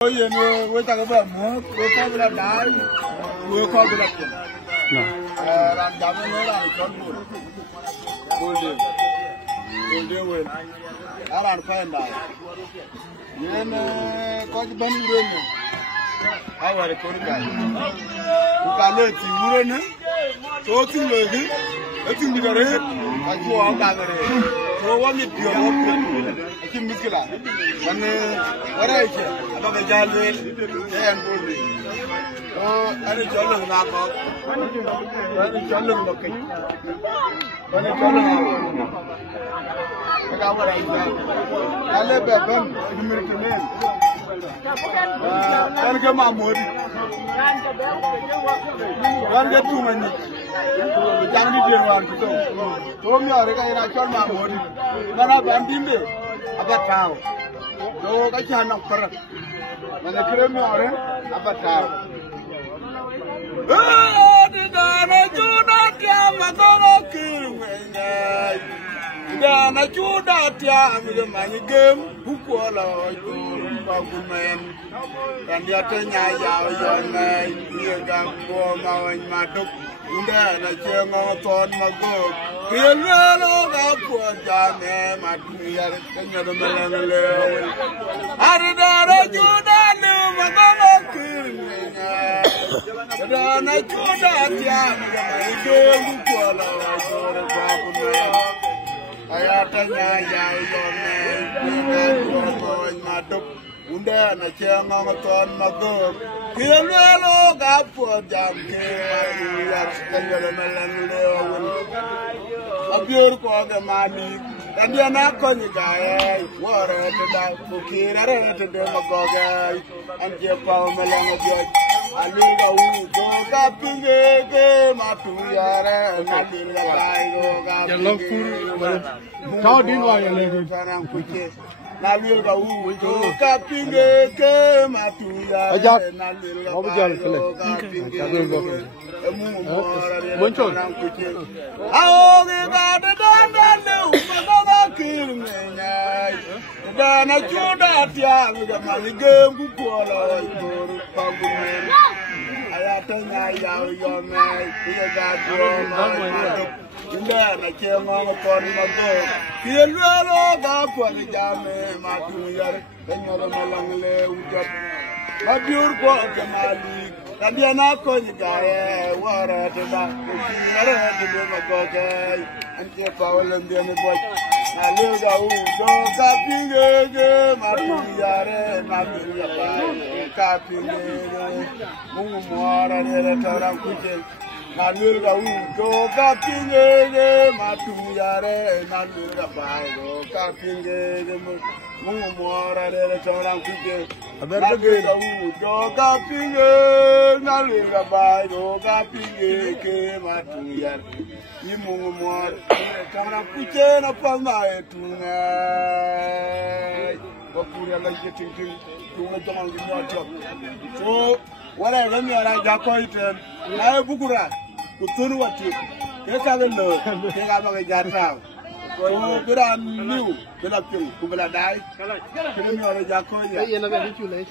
Oye, no, we talk about more. We call it a die. We call it a thing. No. I'm coming here. I'm coming. Golden. Golden win. I don't find out. Yen, coach Benny Rooney. How are the quarterback? You can let you run it. So to lady, I think we got it. I go on back there. So what is your opinion? I think Mikela. And what I say about the Jalwell and Goldie. Oh, and it's all of that. But it's all of looking. But it's all of but I what I said. I live at home, you make a name. And come on, Modi. Don't get too many. We can't be there one to go. Told me, I told my Modi. Then I've been there about town. So I can't knock for it. When I came over, about town. Oh, the Dana Judah, my God, kill me. Dana Judah, I'm the money game, who call our man. And the Atena, young man, you can go now in my book. Then I came out on my book. You know, that poor John, my dear, and you're the man. I did not do that, my God, kill me. Then I do that, I don't call our I have to know my dog. And I came on my dog. Kill me, God, poor damn a beautiful money. And you're not calling you guy. What a cookie, I don't know the and give power along of your. I really go capping a game up to your nothing like I go. How do you know you're now we'll go capping a game up to your how they got the done, kill me. Then I told that young with a money game to I have to know your man. You got your man. Then I came on upon my dog. Feel well up for the jam, my two-year, and you're the long leg. My beautiful Mali. And you're not calling you guy. What at the back? I don't have to do my dog. And your power and the boy. I live out, capping a game, my two-year, my two-year, capping a more and a turn cooking. I live out, capping a game, my two-year, my two-year, capping a game. More and a turn cooking. I better go capping a Naliga by capping a game, my two-year. You more turn cooking upon my tonight. What could I like getting to a dog in your job? So, whatever me I got quite I Bukura, who told what you have a look, they have a jar. Oh, good on you, good up you, who will die. Kill me or a jacoy.